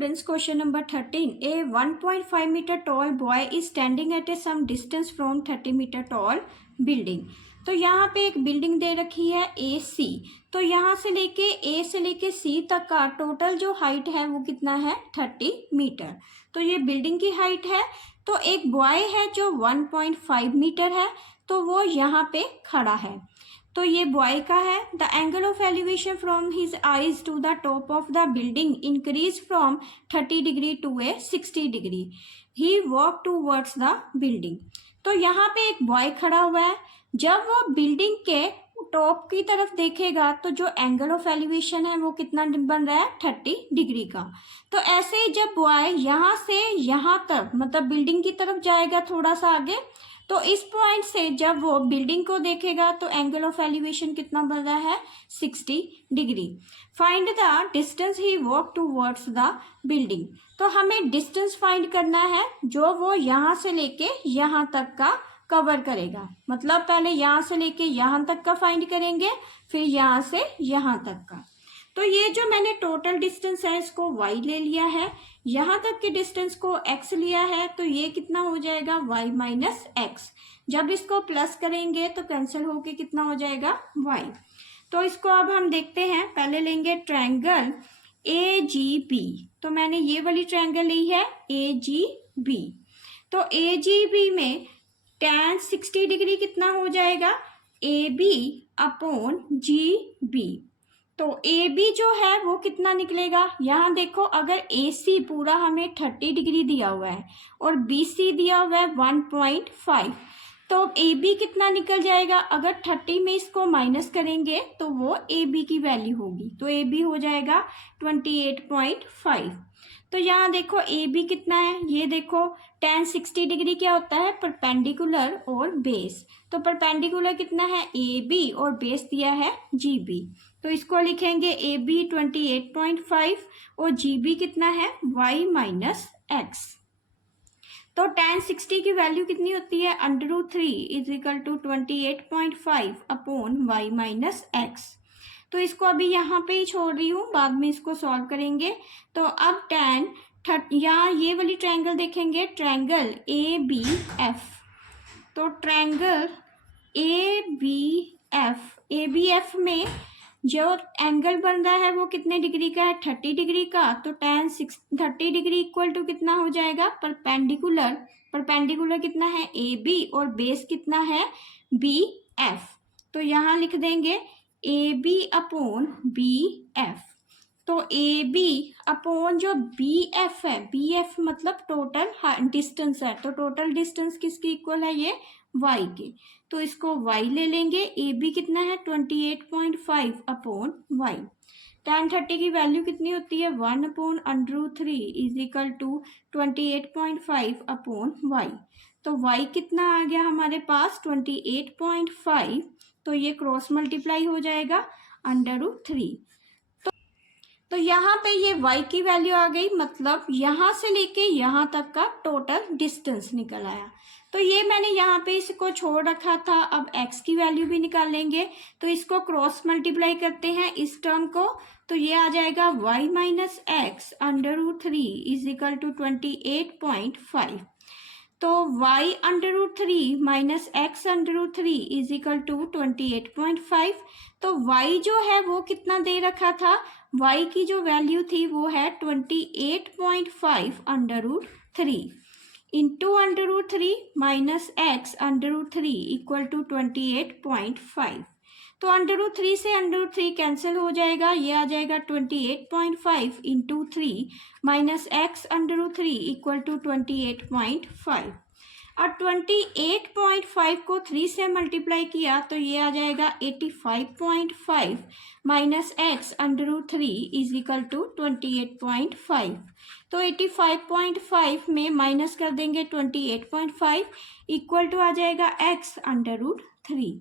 students, question number 13. A 1.5 meter tall boy is standing at a some distance from 30 meter tall building. तो यहाँ पे एक building दे रखी है ए सी. तो यहाँ से लेके सी तक का टोटल जो हाइट है वो कितना है 30 मीटर. तो ये बिल्डिंग की हाइट है. तो एक बॉय है जो 1.5 मीटर है, तो वो यहाँ पे खड़ा है. तो ये बॉय का है. The angle of elevation from his eyes to the top of the building increase from 30 degree to a 60 degree. He walk towards the building. तो यहाँ पे एक बॉय खड़ा हुआ है. जब वो बिल्डिंग के टॉप की तरफ देखेगा तो जो एंगल ऑफ एलिवेशन है वो कितना बन रहा है 30 डिग्री का. तो ऐसे ही जब बॉय यहाँ से यहाँ तक मतलब बिल्डिंग की तरफ जाएगा थोड़ा सा आगे, तो इस पॉइंट से जब वो बिल्डिंग को देखेगा तो एंगल ऑफ एलिवेशन कितना बन रहा है 60 degree. Find the distance he walk towards the building. तो हमें डिस्टेंस फाइंड करना है जो वो यहाँ से लेके यहाँ तक का कवर करेगा. मतलब पहले यहाँ से लेके यहाँ तक का फाइंड करेंगे, फिर यहाँ से यहाँ तक का. तो ये जो मैंने टोटल डिस्टेंस है इसको y ले लिया है, यहाँ तक के डिस्टेंस को x लिया है, तो ये कितना हो जाएगा y माइनस एक्स. जब इसको प्लस करेंगे तो कैंसिल होके कितना हो जाएगा y. तो इसको अब हम देखते हैं. पहले लेंगे ट्रायंगल ए जी बी. तो मैंने ये वाली ट्रायंगल ली है ए जी बी. तो ए जी बी में tan 60 डिग्री कितना हो जाएगा A B upon G B. तो ए बी जो है वो कितना निकलेगा, यहाँ देखो अगर ए सी पूरा हमें 30 डिग्री दिया हुआ है और बी सी दिया हुआ है 1.5, तो ए बी कितना निकल जाएगा. अगर 30 में इसको माइनस करेंगे तो वो ए बी की वैल्यू होगी. तो ए बी हो जाएगा 28.5. तो यहाँ देखो ए बी कितना है, ये देखो tan 60 डिग्री क्या होता है परपेंडिकुलर और बेस. तो परपेंडिकुलर कितना है ए बी और बेस दिया है जी बी. तो इसको लिखेंगे ए बी 28.5 और जी बी कितना है y माइनस एक्स. तो tan 60 की वैल्यू कितनी होती है √3 is equal to 28.5 upon y minus X. तो इसको अभी यहाँ पे ही छोड़ रही हूँ, बाद में इसको सॉल्व करेंगे. तो अब यहाँ ये वाली ट्रायंगल देखेंगे, ट्रायंगल ए बी एफ. तो ट्रायंगल ए बी एफ में जो एंगल बन रहा है वो कितने डिग्री का है 30 डिग्री का. तो tan 30 डिग्री इक्वल टू कितना हो जाएगा परपेंडिकुलर कितना है ए बी और बेस कितना है बी एफ. तो यहाँ लिख देंगे A B upon B F. तो ए बी अपॉन जो बी एफ है, बी एफ मतलब टोटल डिस्टेंस है. तो टोटल डिस्टेंस किसके इक्वल है ये y के. तो इसको y ले लेंगे. ए बी कितना है 28.5 अपॉन y. tan 30 की वैल्यू कितनी होती है 1 upon √3 is equal to 28.5 upon y. तो y कितना आ गया हमारे पास 28.5. तो ये क्रॉस मल्टीप्लाई हो जाएगा √3. तो यहाँ पे ये y की वैल्यू आ गई, मतलब यहाँ से लेके यहाँ तक का टोटल डिस्टेंस निकल आया. तो ये मैंने यहाँ पे इसको छोड़ रखा था. अब x की वैल्यू भी निकाल लेंगे. तो इसको क्रॉस मल्टीप्लाई करते हैं इस टर्म को. तो ये आ जाएगा y minus x √3 is equal to 28.5. तो y √3 minus x √3 is equal to 28.5. तो y जो है वो कितना दे रखा था, y की जो वैल्यू थी वो है 28.5 √3 into √3 minus x √3 equal to 28.5. तो √3 से √3 कैंसिल हो जाएगा. ये आ जाएगा 28.5 into 3 minus x √3 equal to 28.5. और 28.5 को 3 से मल्टीप्लाई किया तो ये आ जाएगा 85.5 minus x √3 is equal to 28.5. तो 85.5 में माइनस कर देंगे 28.5 इक्वल टू आ जाएगा x √3.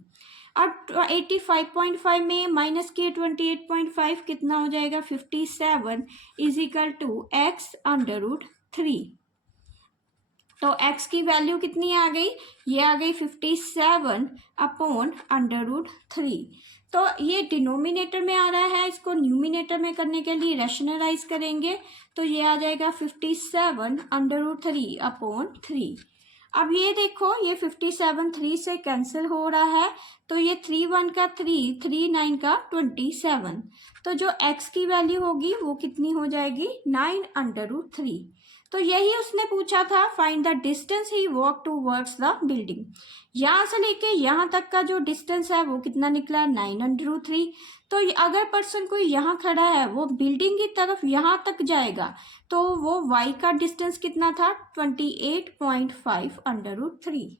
और 85.5 में माइनस किए 28.5 कितना हो जाएगा 57 इज इक्वल टू x √3. तो x की वैल्यू कितनी आ गई, ये आ गई 57 अपॉन √3. तो ये डिनोमिनेटर में आ रहा है, इसको न्यूमिनेटर में करने के लिए रैशनलाइज करेंगे तो ये आ जाएगा 57√3/3। अब ये देखो, ये 57 3 से कैंसिल हो रहा है, तो ये 3 1 का 3, 3 9 का 27। तो जो x की वैल्यू होगी वो कितनी हो जाएगी, 9√3। तो यही उसने पूछा था, find the distance he walk towards the building. यहाँ से लेके यहाँ तक का जो डिस्टेंस है वो कितना निकला, 9√3। तो अगर पर्सन कोई यहाँ खड़ा है, वो बिल्डिंग की तरफ यहाँ तक जाएगा, तो वो y का डिस्टेंस कितना था, 28.5/3।